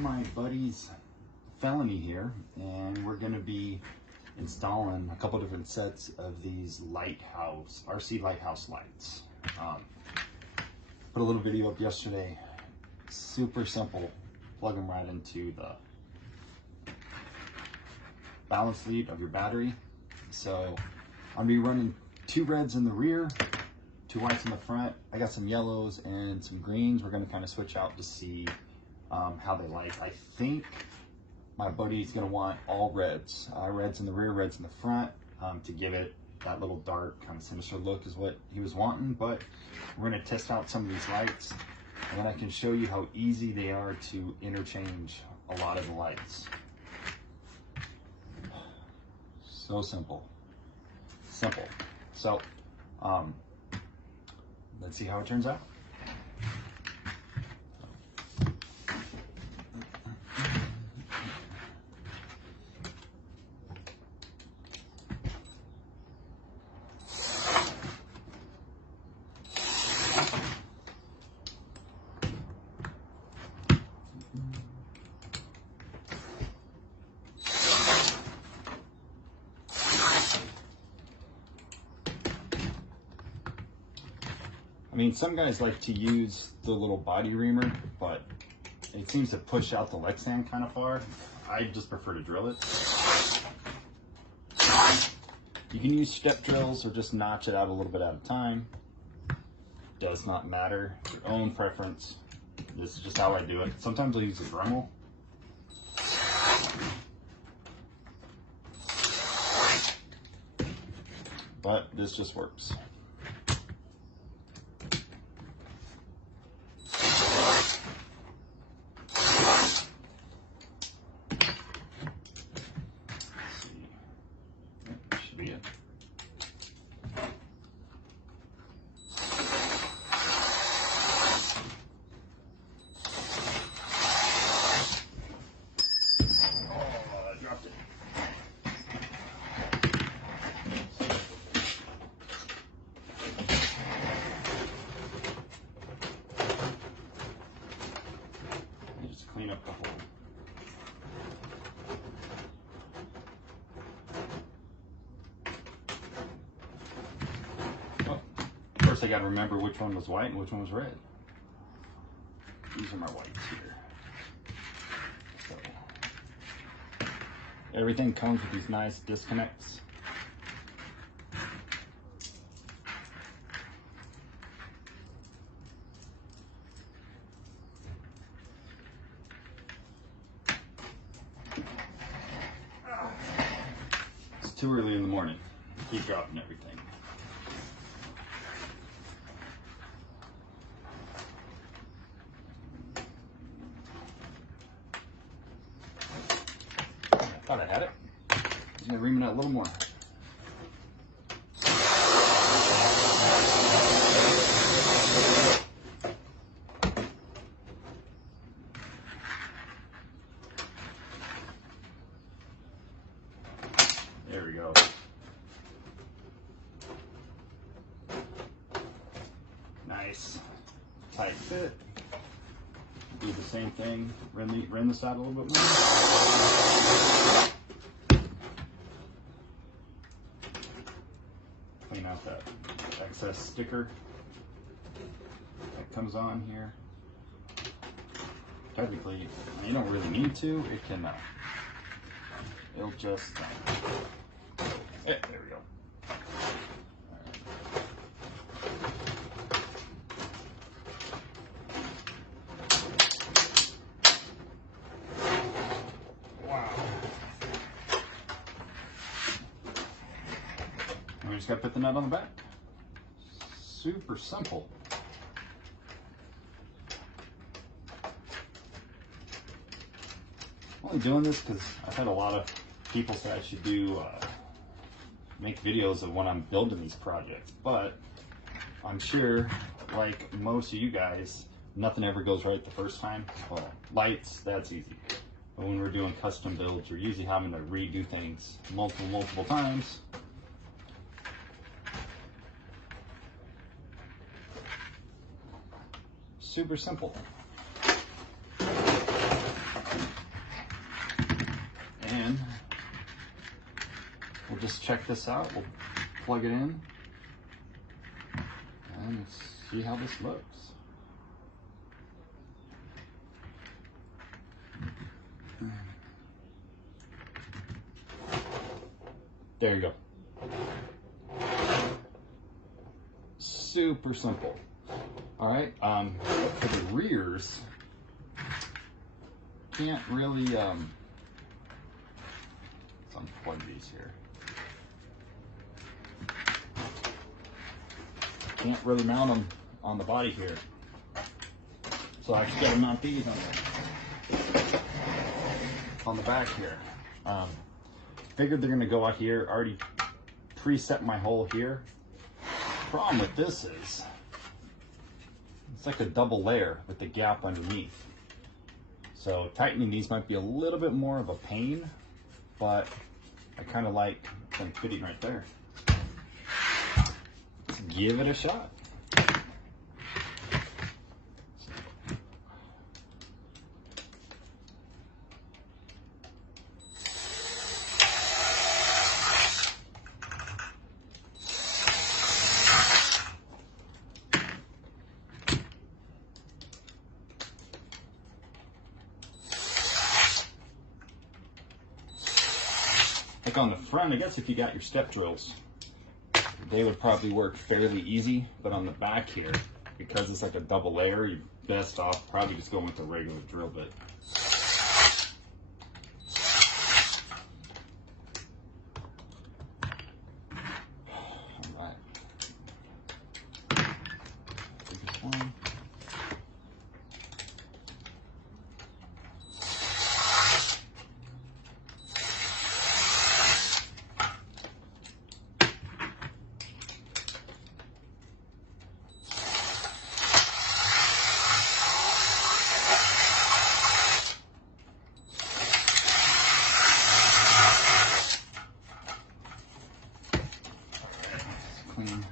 my buddy's Felony here, and we're going to be installing a couple different sets of these Lighthouse, RC Lighthouse lights. Put a little video up yesterday. Super simple. Plug them right into the balance lead of your battery. So I'm going to be running 2 reds in the rear, 2 whites in the front. I got some yellows and some greens. We're going to kind of switch out to see how they light. I think my buddy's going to want all reds. Reds in the rear, reds in the front, to give it that little dark kind of sinister look is what he was wanting. But we're going to test out some of these lights, and then I can show you how easy they are to interchange a lot of the lights. So simple. Simple. So let's see how it turns out. I mean, some guys like to use the little body reamer, but it seems to push out the leg stand kind of far. I just prefer to drill it. You can use step drills or just notch it out a little bit at a time. Does not matter. Your own preference. This is just how I do it. Sometimes I'll use a Dremel. But this just works. Clean up the hole. Well, first I got to remember which one was white and which one was red. These are my whites here. So, everything comes with these nice disconnects. Too early in the morning. Keep dropping everything. I thought I had it. I'm gonna ream it out a little more. There we go. Nice. Tight fit. Do the same thing. Run the side a little bit more. Clean out that excess sticker that comes on here. Technically, you don't really need to. It can. It'll just. There we go. Wow. And we just got to put the nut on the back. Super simple. I'm only doing this because I've had a lot of people say I should do make videos of when I'm building these projects, but I'm sure, like most of you guys, nothing ever goes right the first time. Well, lights, that's easy. But when we're doing custom builds, you're usually having to redo things multiple times. Super simple. just check this out. We'll plug it in and see how this looks. There you go. Super simple. All right, for the rears, can't really, let's unplug these here. Can't really mount them on the body here. So I just gotta mount these on the back here. Figured they're gonna go out here, already preset my hole here. Problem with this is, it's like a double layer with the gap underneath. So tightening these might be a little bit more of a pain, but I kind of like them fitting right there. Let's give it a shot. Like on the front, I guess if you got your step drills, they would probably work fairly easy, but on the back here, because it's like a double layer, you're best off probably just going with the regular drill bit. All right. This one. Clean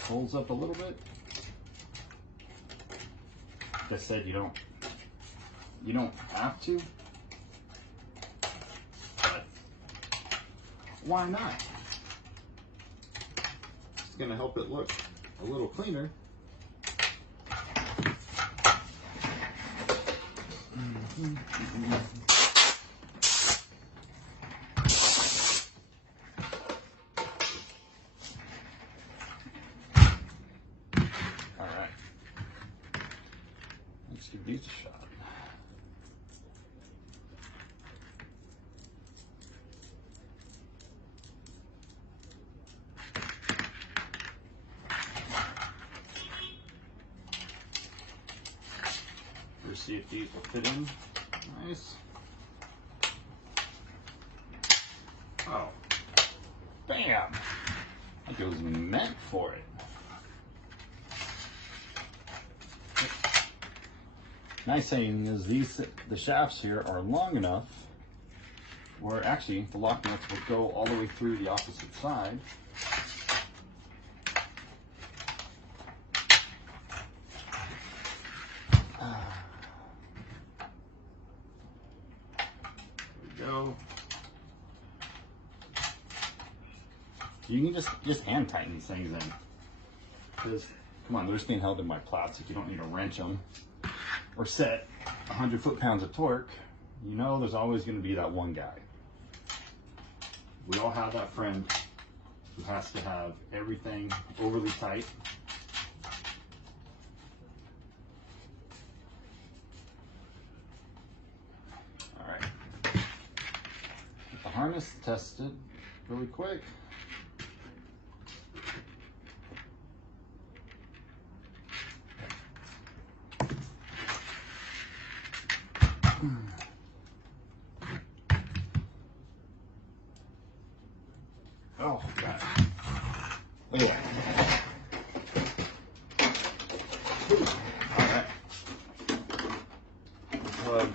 holes up a little bit. Like I said, you don't have to, but why not? It's gonna help it look a little cleaner. Let's give these a shot. Let's see if these will fit in. Nice. Oh, bam! Like it was meant for it. Nice thing is the shafts here are long enough where actually the lock nuts will go all the way through the opposite side. There we go. You can just hand tighten these things in. Because, come on, they're just being held in by plastic. You don't need to wrench them or set 100 foot-pounds of torque. You know there's always going to be that one guy. We all have that friend who has to have everything overly tight. All right. Get the harness tested really quick. Oh, God. Look at that. All right. Plug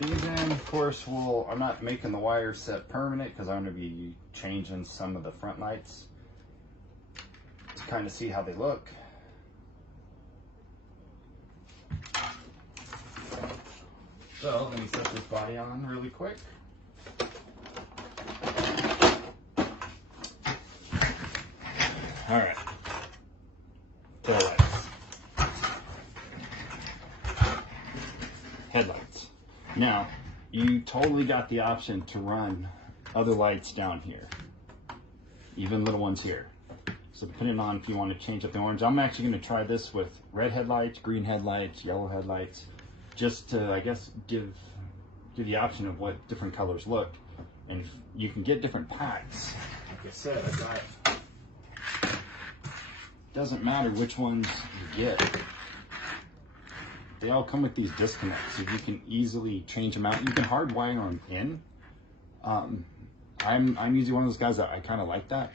these in. Of course, I'm not making the wire set permanent because I'm going to be changing some of the front lights to kind of see how they look. So let me set this body on really quick. All right, tail lights, headlights. Now, you totally got the option to run other lights down here, even little ones here. So depending on if you want to change up the orange, I'm actually going to try this with red headlights, green headlights, yellow headlights, just to, I guess, give the option of what different colors look. And you can get different packs. Like I said, I got, doesn't matter which ones you get. They all come with these disconnects, so you can easily change them out. You can hardwire them in. I'm usually one of those guys that I kind of like that,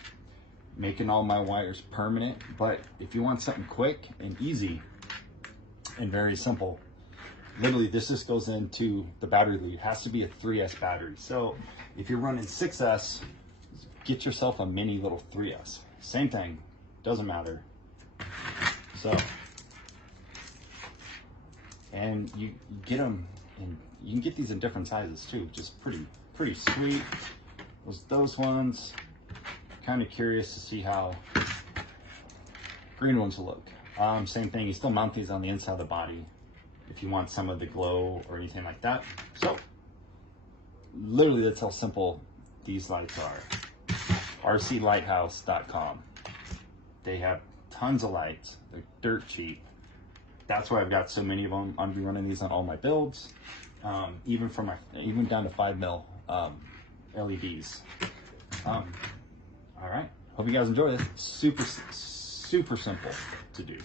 making all my wires permanent. But if you want something quick and easy and very simple, literally this just goes into the battery lead. It has to be a 3S battery. So if you're running 6S, get yourself a mini little 3S. Same thing, doesn't matter. So, and you get them, and you can get these in different sizes too, which is pretty sweet. Those ones, kind of curious to see how green ones will look. Same thing, you still mount these on the inside of the body if you want some of the glow or anything like that. So, literally that's how simple these lights are. rclighthouse.com. They have tons of lights. They're dirt cheap. That's why I've got so many of them. I'm gonna be running these on all my builds, even down to 5mm LEDs. All right. Hope you guys enjoy this. Super simple to do.